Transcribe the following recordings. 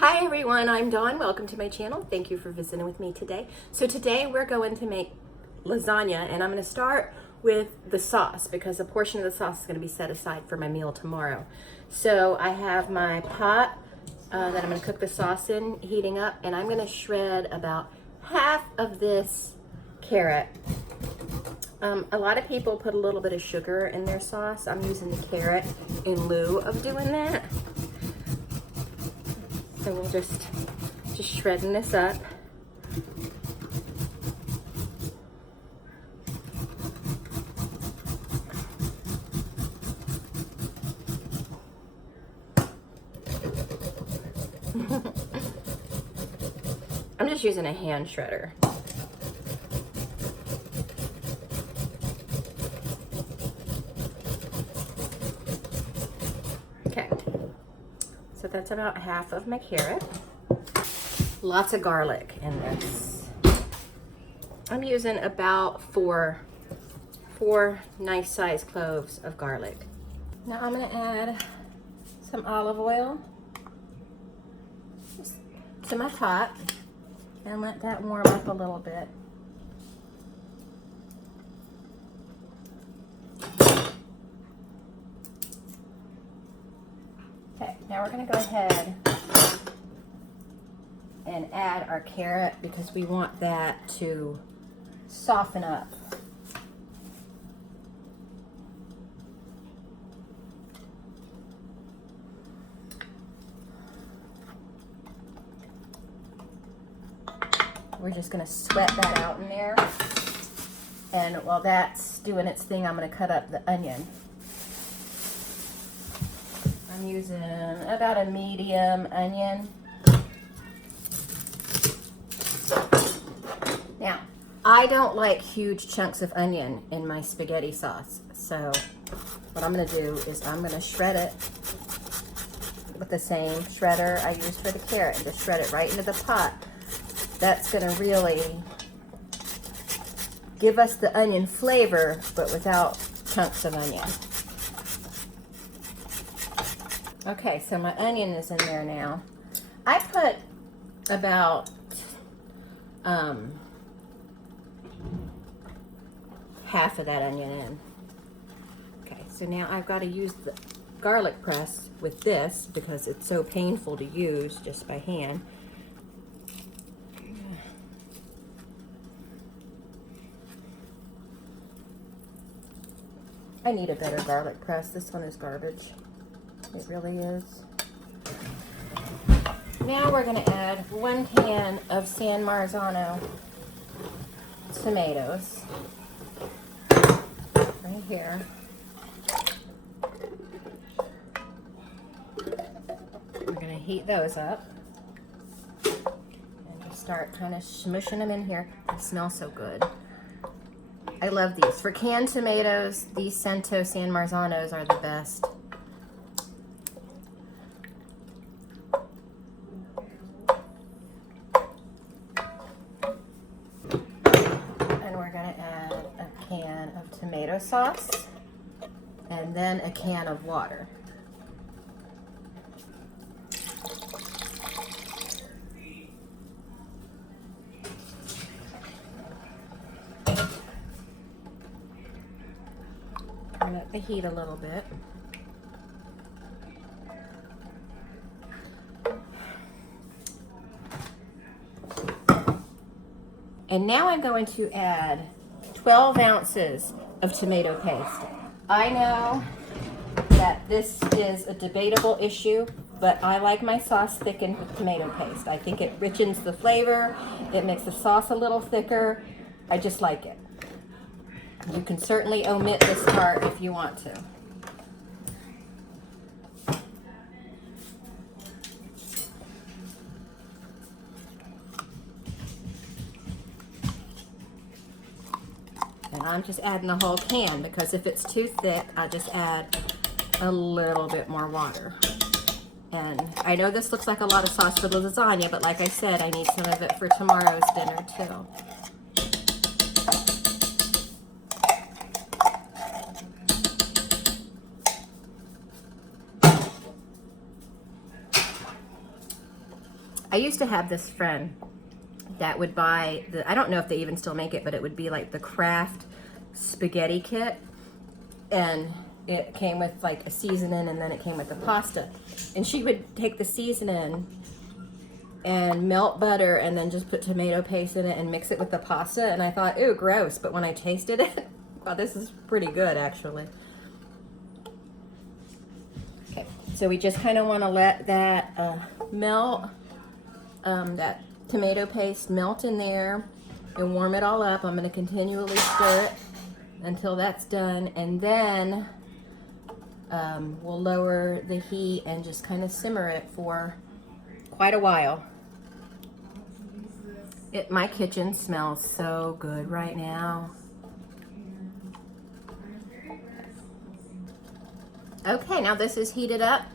Hi everyone, I'm Dawn. Welcome to my channel. Thank you for visiting with me today. So today we're going to make lasagna, and I'm going to start with the sauce because a portion of the sauce is going to be set aside for my meal tomorrow. So I have my pot that I'm going to cook the sauce in heating up, and I'm going to shred about half of this carrot. A lot of people put a little bit of sugar in their sauce. I'm using the carrot in lieu of doing that. So we're just shredding this up. I'm just using a hand shredder. Okay, so that's about half of my carrot. Lots of garlic in this. I'm using about four nice sized cloves of garlic. Now I'm gonna add some olive oil to my pot and let that warm up a little bit. Okay, now we're gonna go ahead and add our carrot because we want that to soften up. We're just gonna sweat that out in there. And while that's doing its thing, I'm gonna cut up the onion. I'm using about a medium onion. Now, I don't like huge chunks of onion in my spaghetti sauce. So what I'm gonna do is I'm gonna shred it with the same shredder I used for the carrot and just shred it right into the pot. That's gonna really give us the onion flavor, but without chunks of onion. Okay, so my onion is in there now. I put about half of that onion in. Okay, so now I've got to use the garlic press with this because it's so painful to use just by hand. I need a better garlic press. This one is garbage. It really is. Now we're going to add 1 can of San Marzano tomatoes. Right here. We're going to heat those up. And just start kind of smushing them in here. They smell so good. I love these. For canned tomatoes, these Cento San Marzanos are the best. And we're going to add a can of tomato sauce and then a can of water. Let the heat a little bit. And now I'm going to add 12 ounces of tomato paste. I know that this is a debatable issue, but I like my sauce thickened with tomato paste. I think it richens the flavor. It makes the sauce a little thicker. I just like it. You can certainly omit this part if you want to. And I'm just adding a whole can because if it's too thick, I just add a little bit more water. And I know this looks like a lot of sauce for the lasagna, but like I said, I need some of it for tomorrow's dinner too. I used to have this friend that would buy I don't know if they even still make it, but it would be like the Kraft spaghetti kit, and it came with like a seasoning, and then it came with the pasta. And she would take the seasoning and melt butter and then just put tomato paste in it and mix it with the pasta. And I thought, ew, gross. But when I tasted it, wow, this is pretty good actually. Okay, so we just kind of want to let that melt, that tomato paste melt in there and warm it all up. I'm going to continually stir it until that's done, and then we'll lower the heat and just kind of simmer it for quite a while. My kitchen smells so good right now. Okay, now this is heated up,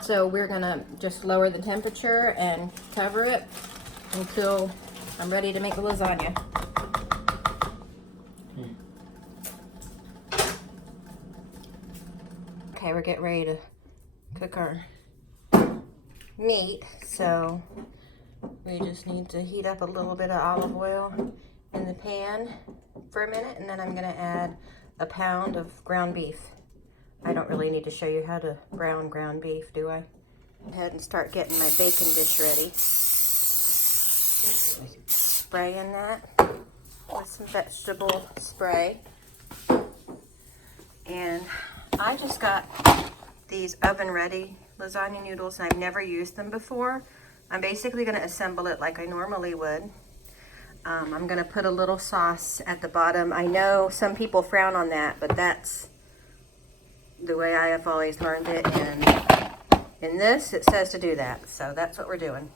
so we're gonna just lower the temperature and cover it until I'm ready to make the lasagna. Okay, we're getting ready to cook our meat, so we just need to heat up a little bit of olive oil in the pan for a minute, and then I'm gonna add a pound of ground beef. I don't really need to show you how to brown ground beef, do I? Go ahead and start getting my bacon dish ready. Spraying that with some vegetable spray. And I just got these oven ready lasagna noodles, and I've never used them before. I'm basically going to assemble it like I normally would. I'm going to put a little sauce at the bottom. I know some people frown on that, but that's the way I have always learned it, and in this it says to do that, so that's what we're doing.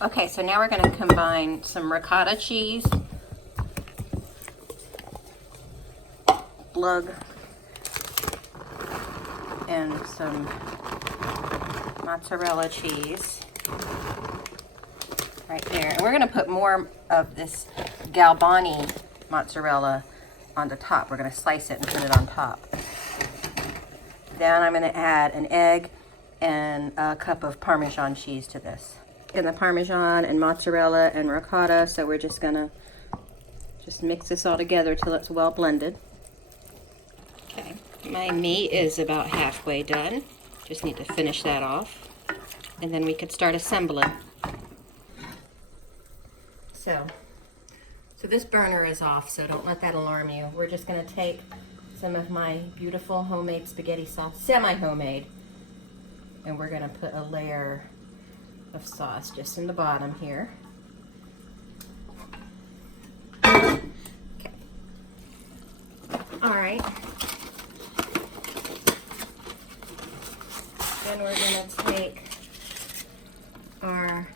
Okay, so now we're going to combine some ricotta cheese, lug, and some mozzarella cheese right there. And we're going to put more of this Galbani mozzarella on the top. We're going to slice it and put it on top. Then I'm going to add an egg and a cup of Parmesan cheese to this. And the Parmesan and mozzarella and ricotta, so we're just going to mix this all together till it's well blended. Okay, my meat is about halfway done. Just need to finish that off, and then we could start assembling. So this burner is off, so don't let that alarm you. We're just going to take some of my beautiful homemade spaghetti sauce, semi-homemade, and we're going to put a layer of sauce just in the bottom here. Okay. All right. Then we're going to take our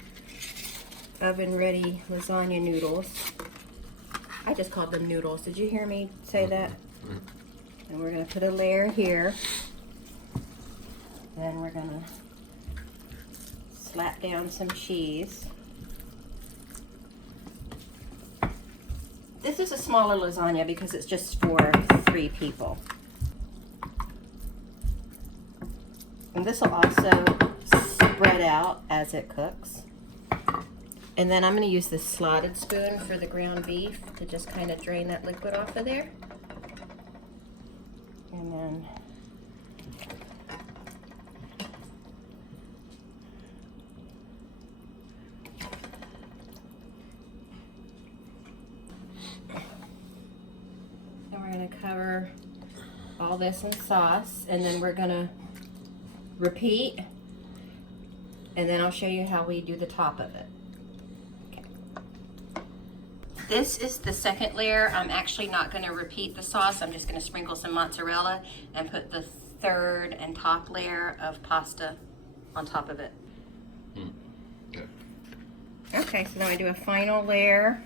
oven-ready lasagna noodles. I just called them noodles. Did you hear me say that? And we're going to put a layer here. Then we're going to slap down some cheese. This is a smaller lasagna because it's just for 3 people. And this will also spread out as it cooks. And then I'm going to use this slotted spoon for the ground beef to just kind of drain that liquid off of there. And then we're going to cover all this in sauce, and then we're going to repeat, and then I'll show you how we do the top of it. Okay. This is the second layer. I'm actually not going to repeat the sauce. I'm just going to sprinkle some mozzarella and put the third and top layer of pasta on top of it. Okay. Okay, so now I do a final layer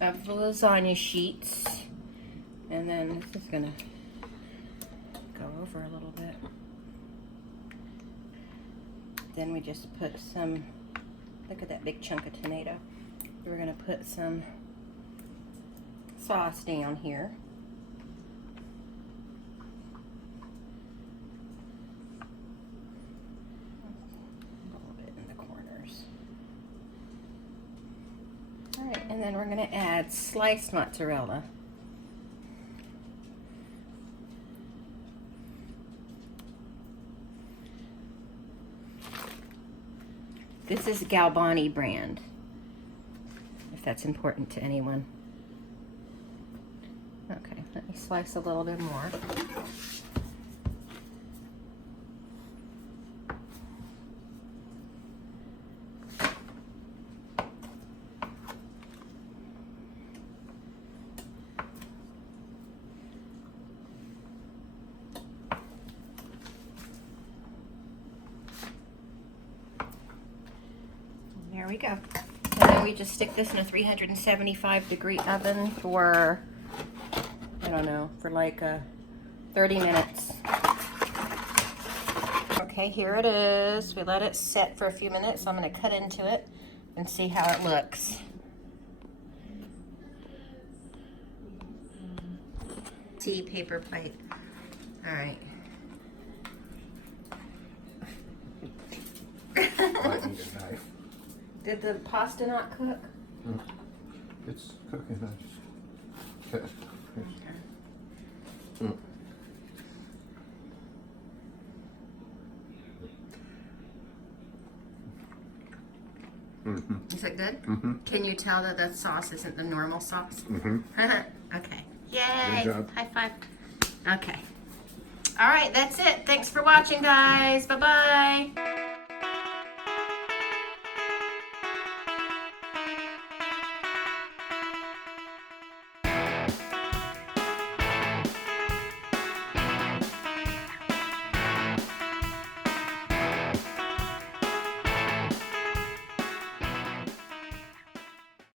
of the lasagna sheets, and then this is going to go over a little bit. Then we just put some, look at that big chunk of tomato. We're going to put some sauce down here. right, and then we're going to add sliced mozzarella. This is Galbani brand, if that's important to anyone. Okay, let me slice a little bit more. There we go. And then we just stick this in a 375-degree oven for, I don't know, for like 30 minutes. Okay, here it is. We let it set for a few minutes. So I'm going to cut into it and see how it looks. Tea paper plate. All right. I need a knife. Did the pasta not cook? It's cooking. I just. Is it good? Mm-hmm. Can you tell that that sauce isn't the normal sauce? Mm-hmm. Okay. Yay! Good job. High five. Okay. All right, that's it. Thanks for watching, guys. Bye-bye.